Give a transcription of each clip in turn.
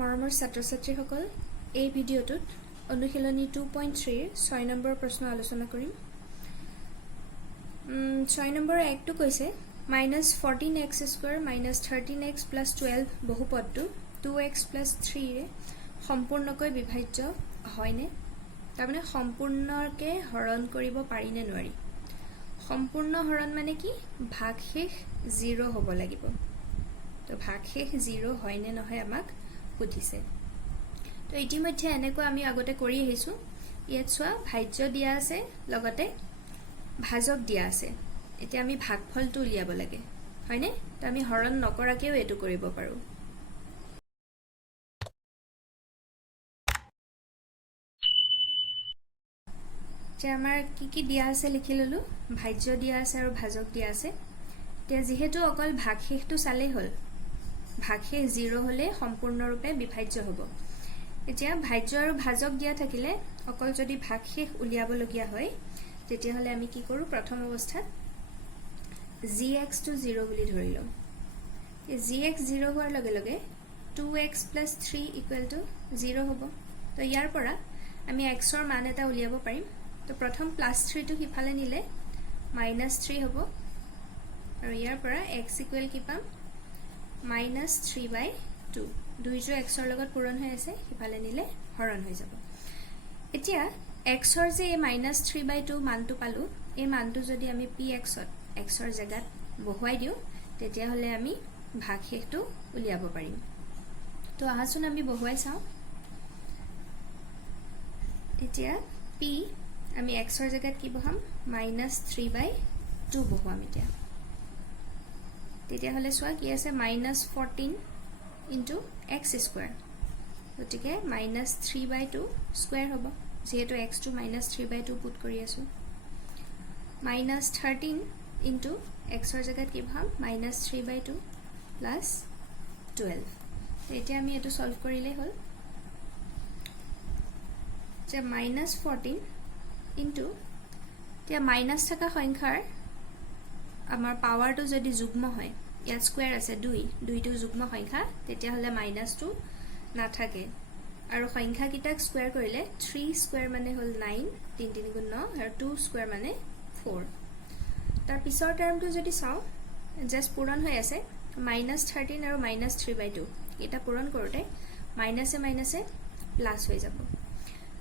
মৰমৰ ছাত্ৰ-ছাত্ৰীসকল, এই ভিডিঅ'টোত অনুশীলনী 2.3 ৰ 6 নম্বৰ প্ৰশ্ন আলোচনা কৰিম। 6 নম্বৰৰ একটো কৈছে -14x² - 13x + 12 বহুপদটো 2x + 3 ৰে সম্পূৰ্ণকৈ বিভাজ্য হয়নে? তাৰমানে সম্পূৰ্ণকে হৰণ কৰিব পাৰি নে নোৱাৰি? সম্পূৰ্ণ হৰণ মানে কি? ভাগশেষ 0 হ'ব লাগিব। তো ভাগশেষ 0 হয় নে নহয় আমাক সুধিছে। তো ইতিমধ্যে এনেকুৱা আমি আগতে কৰি আহিছোঁ। ইয়াত চোৱা ভাজ্য দিয়া আছে, লগতে ভাজক দিয়া আছে। এতিয়া আমি ভাগফলটো উলিয়াব লাগে, হয়নে? তো আমি হৰণ নকৰাকেও এইটো কৰিব পাৰোঁ। এতিয়া আমাৰ কি দিয়া আছে লিখি ল'লোঁ। ভাজ্য দিয়া আছে আৰু ভাজক দিয়া আছে। এতিয়া যিহেতু অকল ভাগশেষটো চালেই হ'ল, ভাগশেষ 0 হ'লে সম্পূৰ্ণৰূপে বিভাজ্য হ'ব। এতিয়া ভাজ্য আৰু ভাজক দিয়া থাকিলে অকল যদি ভাগশেষ উলিয়াবলগীয়া হয়, তেতিয়াহ'লে আমি কি কৰোঁ? প্ৰথম অৱস্থাত gx টো 0 বুলি ধৰি লওঁ। gx 0 হোৱাৰ লগে লগে 2x + 3 = 0 হ'ব। তো ইয়াৰ পৰা আমি xৰ মান এটা উলিয়াব পাৰিম। তো প্ৰথম +3 টো সিফালে নিলে -3 হ'ব, আৰু ইয়াৰ পৰা x = কি পাম? -3/2। দুইযোৰ xৰ লগত পূৰণ হৈ আছে, সিফালে নিলে হৰণ হৈ যাব। এতিয়া xৰ যে এই -3/2 মানটো পালোঁ, এই মানটো যদি আমি pxত xৰ জেগাত বহুৱাই দিওঁ, তেতিয়াহ'লে আমি ভাগশেষটো উলিয়াব পাৰিম। তো আহাচোন আমি বহুৱাই চাওঁ। এতিয়া p আমি xৰ জেগাত কি বহাম? -3/2 বহুৱাম। এতিয়া তেতিয়াহ'লে চোৱা কি আছে? -14 × x²। গতিকে -3/2 স্কুৱেৰ হ'ব, যিহেতু xটো -3/2 পুট কৰি আছোঁ। -13 × xৰ জেগাত কি বহাম? -3/2 + 12। এতিয়া আমি এইটো সলভ কৰিলেই হ'ল। যে -14 এতিয়া মাইনাছ থকা সংখ্যাৰ আমাৰ পাৱাৰটো যদি যুগ্ম হয়, ইয়াত স্কুৱেৰ আছে 2টো যুগ্ম সংখ্যা, তেতিয়াহ'লে মাইনাছটো নাথাকে। আৰু সংখ্যাকেইটাক স্কুৱেৰ কৰিলে 3² মানে হ'ল 9, 3 3 × 9, আৰু 2² মানে 4। তাৰ পিছৰ টাৰ্মটো যদি চাওঁ, জাষ্ট পূৰণ হৈ আছে। -13 আৰু -3/2 এটা পূৰণ কৰোঁতে মাইনাছে মাইনাছে প্লাছ হৈ যাব।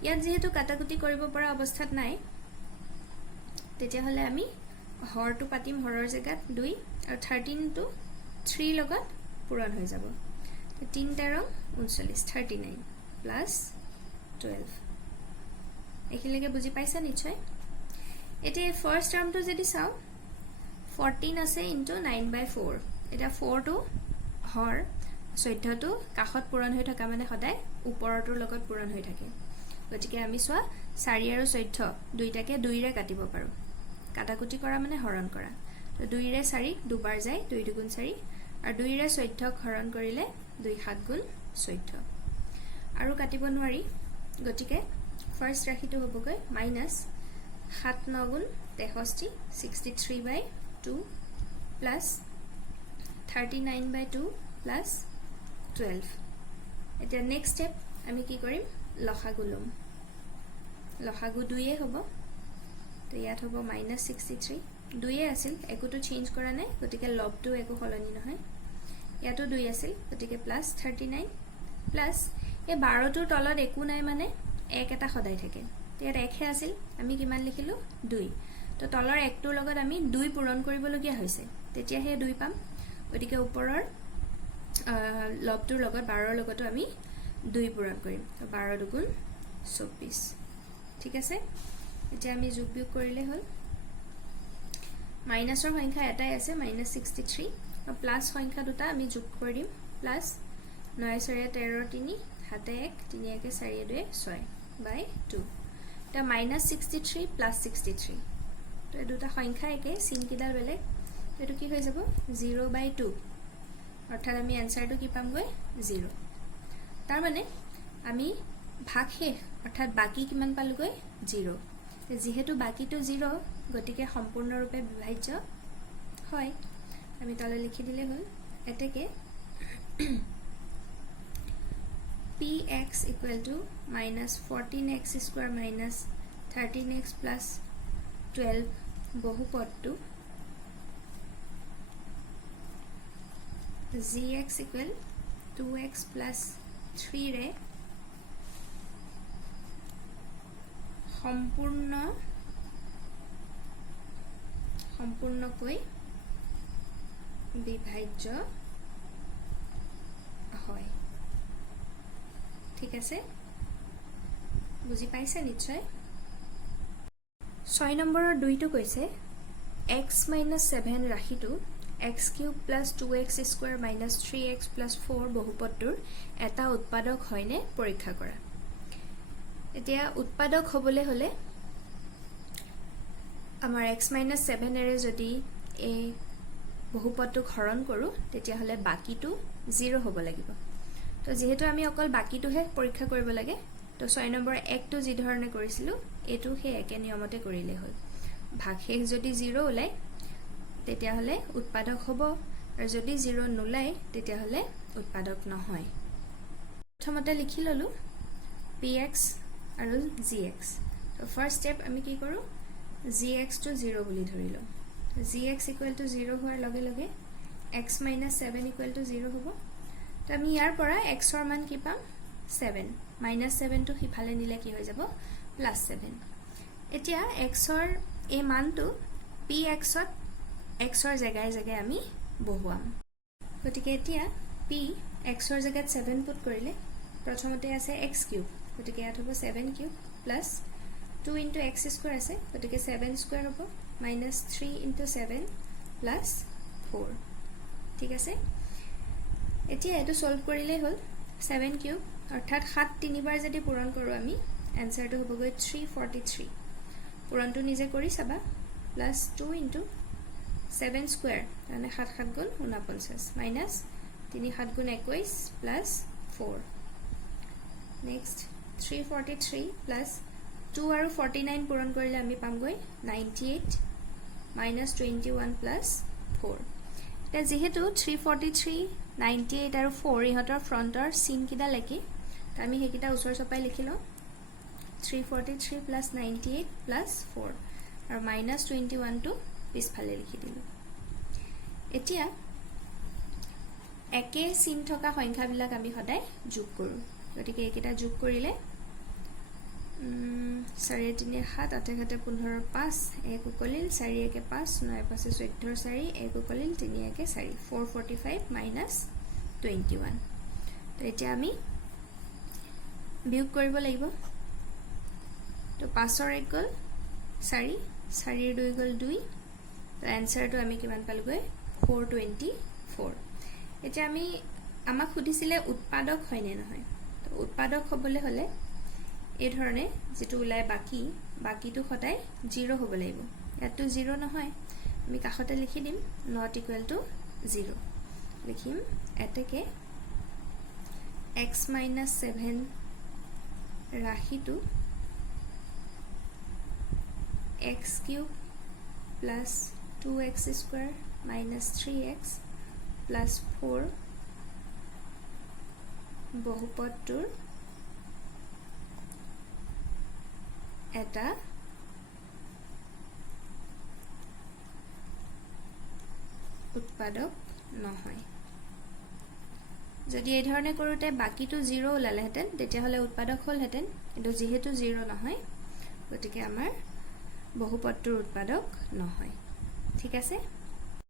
ইয়াত যিহেতু কাটাকুটি কৰিব পৰা অৱস্থাত নাই, তেতিয়াহ'লে আমি হৰটো পাতিম। হৰৰ জেগাত 2, আৰু 13টো 3 লগত পূৰণ হৈ যাব। 3 × 39, 39 + 12। এইখিনিলৈকে বুজি পাইছা নিশ্চয়? এতিয়া ফাৰ্ষ্ট টাৰ্মটো যদি চাওঁ, 14 আছে × 9/4। এতিয়া 4টো হৰ, 14টো কাষত পূৰণ হৈ থকা মানে সদায় ওপৰটোৰ লগত পূৰণ হৈ থাকে। গতিকে আমি চোৱা 4 আৰু 14 দুইটাকে 2ৰে কাটিব পাৰোঁ। কাটাকুটি কৰা মানে হৰণ কৰা। তো 2ৰে 4ক দুবাৰ যায়, 2 2 × 4, আৰু 2ৰে 14ক হৰণ কৰিলে 2 7 × 14। আৰু কাটিব নোৱাৰি, গতিকে ফাৰ্ষ্ট ৰাশিটো হ'বগৈ -7 9 × 63, 63/2 + 39/2 + 12। এতিয়া নেক্সট ষ্টেপ আমি কি কৰিম? লসাগু ল'ম। লসাগু 2 হ'ব। তো ইয়াত হ'ব -63, 2 আছিল, একোটো চেঞ্জ কৰা নাই, গতিকে লবটো একো সলনি নহয়। ইয়াতো 2 আছিল, গতিকে +39 + এই 12টোৰ তলত একো নাই মানে 1 এটা সদায় থাকে। ইয়াত 1হে আছিল, আমি কিমান লিখিলোঁ? 2। তো তলৰ 1টোৰ লগত আমি 2 পূৰণ কৰিবলগীয়া হৈছে, তেতিয়াহে 2 পাম। গতিকে ওপৰৰ লবটোৰ লগত 12ৰ লগতো আমি 2 পূৰণ কৰিম। তো 12 2 × 24। ঠিক আছে? এতিয়া আমি যোগ বিয়োগ কৰিলে হ'ল। মাইনাছৰ সংখ্যা এটাই আছে, -63, আৰু প্লাছ সংখ্যা দুটা আমি যোগ কৰি দিম। +9 4 13 3 7 1 3 1 4 2 6/2। এতিয়া -63 + 63, তো এই দুটা সংখ্যা একে, চিনকেইডাল বেলেগ। এইটো কি হৈ যাব? 0/2। অৰ্থাৎ আমি এনচাৰটো কি পামগৈ? 0। তাৰমানে আমি ভাগশেষ অৰ্থাৎ বাকী কিমান পালোগৈ? 0। যিহেতু বাকীটো 0, গতিকে সম্পূৰ্ণৰূপে বিভাজ্য হয়। আমি তলে লিখি দিলে হ'ল। এতেকে px equal to minus 14x square minus 13x plus 12 বহুপদটো gx equal 2x plus 3 ৰে সম্পূৰ্ণকৈ বিভাজ্য হয় ঠিক আছে বুজি পাইছে নিশ্চয় 6 নম্বৰৰ 2টো কৈছে x - 7 ৰাশিটো x cube plus 2x square minus 3x plus 4 বহুপদটোৰ এটা উৎপাদক হয়নে পৰীক্ষা কৰা এতিয়া উৎপাদক হ'বলৈ হলে আমাৰ x - 7 এৰে যদি এই বহুপদটোক হৰণ কৰো তেতিয়া হলে বাকিটো 0 হ'ব লাগিব তো যেহেতু আমি অকল বাকিটোহে পৰীক্ষা কৰিব লাগে তো 6 নম্বৰ 1টো যি ধৰণে কৰিছিলো এটো হে একে নিয়মতে কৰিলে হ'ল ভাগশেষ যদি 0 ওলাই তেতিয়া হলে উৎপাদক হ'ব আৰু যদি 0 নোলাই তেতিয়া হলে উৎপাদক নহয় প্ৰথমতে লিখি ললো px আৰু gx তো ফাৰ্স্ট স্টেপ আমি কি কৰো gx to 0 বুলি ধৰিলো gx equal to 0 হোৱাৰ লগে লগে x - 7 equal to 0 হ'ব তো আমি ইয়াৰ পৰা x ৰ মান কি পাম 7 -7 টো হিফালে নিলে কি হৈ যাব +7 এতিয়া x ৰ এই মানটো px ত x ৰ জায়গায় জায়গায় আমি বহুৱাম গতিকে এতিয়া p x ৰ জায়গাত 7 পুট কৰিলে প্ৰথমতে আছে x কিউব গতিকে ইয়াত হ'ব 7 cube plus 2 into x square আছে গতিকে 7 স্কয়াৰ হ'ব minus 3 into 7 plus 4 ঠিক আছে এতিয়া এটো সলভ কৰিলে হল 7 কিউব অৰ্থাৎ 7 তিনিবাৰ যদি পূৰণ কৰো আমি আনসাৰটো হ'বগৈ 343 পূৰণটো নিজে কৰি চাবা প্লাস 2 into 7 স্কয়াৰ মানে 7 7 গুণ 49 minus 3 7 গুণ 21 plus 4 next 343 plus 2 আৰু 49 পূৰণ কৰিলে আমি পামগৈ 98 minus 21 plus 4 এটা যেহেতু 343 98 আৰু 4 ইহতৰ ফ্ৰন্টৰ চিন কিডা লেকি আমি হেকিটা উছৰ চপাই লিখিলো 343 plus 98 plus 4 আৰু minus 21 টো পিছফালে লিখি দিলো এতিয়া একে চিন থকা সংখ্যাবিলাক আমি সদায় যোগ কৰো গতিকে একেটা যোগ কৰিলে 4 3 7 8 7 15 5 1 উকলিল 4 1 5 9 5 14 4 1 উকলিল 3 1 4 445 minus 21 তো এতিয়া আমি বিয়োগ কৰিব লাগিব তো 5 ৰ 1 গল 4 4 ৰ 2 গল 2 তো আনসাৰটো আমি কিমান পালগৈ 424 এতিয়া আমি আমাক খুদিছিলে উৎপাদক হয় নে নহয় তো উৎপাদক হ'বলৈ হলে এই ধৰণে যেটো উলাই বাকিটো সদায় 0 হ'ব লাগিব ইয়াতো 0 নহয় আমি কাখতে লিখি দিম not equal to 0 লিখিম এতেকে x - 7 ৰাশিটো x cube plus 2x square minus 3x plus 4 বহুপদটোৰ এটা উৎপাদক নহয় যদি এই ধৰণে কৰোতে বাকিটো 0 ওলালেহেতেন তেতিয়া হলে উৎপাদক হলহেতেন কিন্তু যেহেতু 0 নহয় গতিকে আমাৰ বহুপদটোৰ উৎপাদক নহয় ঠিক আছে